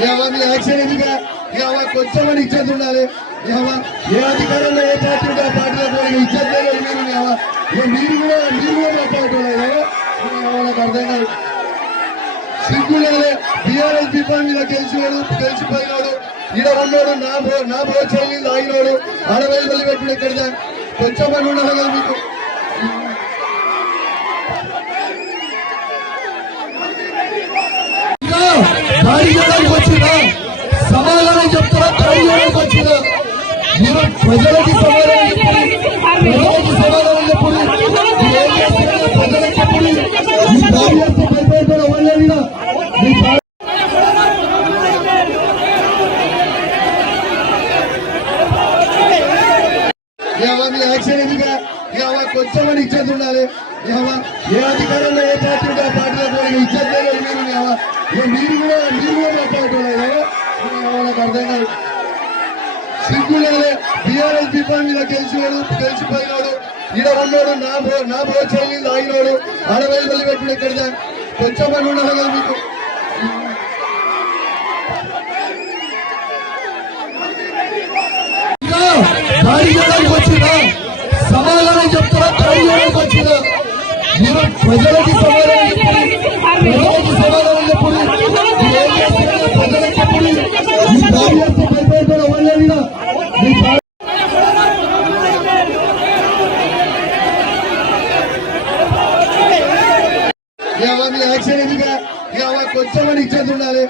మీ action ఎందుకు కొంచెమని ఇచ్చేది ఉండాలి. ఏ అధికారంలో ఏ పార్టీ ఉంటే ఆ పార్టీలో పోయి ఇచ్చేది మీరు కూడా మాట్లాడుతున్నారు. నాకు అర్థం కాదు. సిగ్గులే బీఆర్ఎస్ పీపల్ మీద గెలిచిపోయినాడు. ఈడ ఉన్నాడు నా ప్రోత్సాహం తాగినాడు. ఆడవేలు తల్లి పెట్టుడు ఎక్కడిదా కొంచెం పని ఉండాలి కదా మీకు. దాడి చేయడానికి వచ్చినా సమాధానం చెప్తారా? దాడి చేయడానికి వచ్చినా మీరు ప్రజలకి సమాధానం చెప్పండి. ప్రజలకి సమాధానం చెప్పండి. ప్రజలకు చెప్పండి. మీ దాడి చేస్తే భయపడిపోయిన వాళ్ళే మీ యాక్షన్ ఎందుకు కొంచెమని ఇచ్చేది ఉండాలి. ఏ అధికారంలో ఏ పార్టీ ఉంటే ఆ పార్టీలో పోయి ఇచ్చేది మీరు కూడా మాట్లాడుతున్నారు. నాకు అర్థం కాదు. సిగ్గులే బీఆర్ఎస్ పీపల్ మీద గెలిచిపోయినాడు. ఈడ ఉన్నాడు నా ప్రోత్సాహం తాగినాడు. ఆడవేలు తల్లి పెట్టుడు ఎక్కడిదా కొంచెం పని ఉండాలి కదా మీకు. దాడి చేయడానికి వచ్చినా సమాధానం చెప్తారా? దాడి చేయడానికి వచ్చినా మీరు ప్రజలకి సమాధానం చెప్పండి. ప్రజలకి సమాధానం చెప్పండి. ప్రజలకు చెప్పండి. మీ దాడి చేస్తే భయపడిపోయిన వాళ్ళే మీ యాక్షన్ ఎందుకు కొంచెమని ఇచ్చేది ఉండాలి.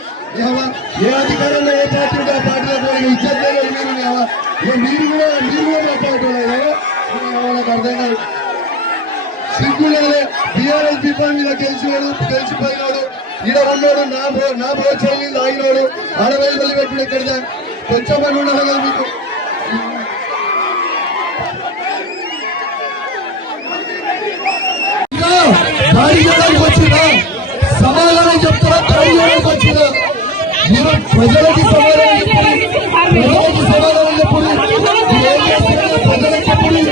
ఏ అధికారంలో ఏ పార్టీ ఉంటే ఆ పార్టీలో పోయి ఇచ్చేది మీరు కూడా మాట్లాడుతున్నారు. నాకు అర్థం కాదు. సిగ్గులే బీఆర్ఎస్ పీపల్ మీద గెలిచిపోయినాడు. ఈడ ఉన్నాడు నా ప్రోత్సాహం తాగినాడు. ఆడవేలు తల్లి పెట్టుడు ఎక్కడిదా కొంచెం పని ఉండాలి కదా మీకు. దాడి చేయడానికి వచ్చినా సమాధానం చెప్తారా? దాడి చేయడానికి వచ్చినా మీరు ప్రజలకి సమాధానం చెప్పండి. ప్రజలకి సమాధానం చెప్పండి. ప్రజలకు చెప్పండి.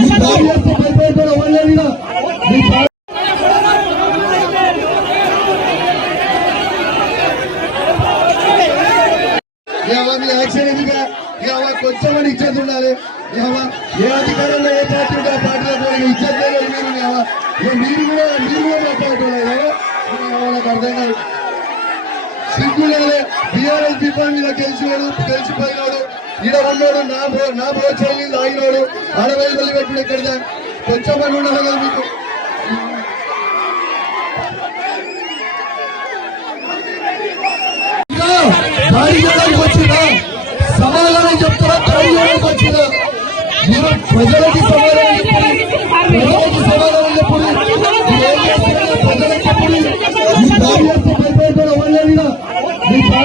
మీ దాడి చేస్తే భయపడిపోయిన వాళ్ళే మీ యాక్షన్ ఎందుకు కొంచెమని ఇచ్చేది ఉండాలి. ఏ అధికారంలో ఏ పార్టీ ఉంటే ఆ పార్టీలో పోయి ఇచ్చేది మీరు కూడా మాట్లాడుతున్నారు. నాకు అర్థం కాదు. సిగ్గులే బీఆర్ఎస్ పీపల్ మీద గెలిచిపోయినాడు. ఈడ ఉన్నాడు నా ప్రోత్సాహం తాగినాడు. ఆడవేలు తల్లి పెట్టుడు ఎక్కడిదా కొంచెం పని ఉండాలి కదా మీకు. దాడి చేయడానికి వచ్చినా సమాధానం చెప్తారా? దాడి చేయడానికి వచ్చినా మీరు ప్రజలకి సమాధానం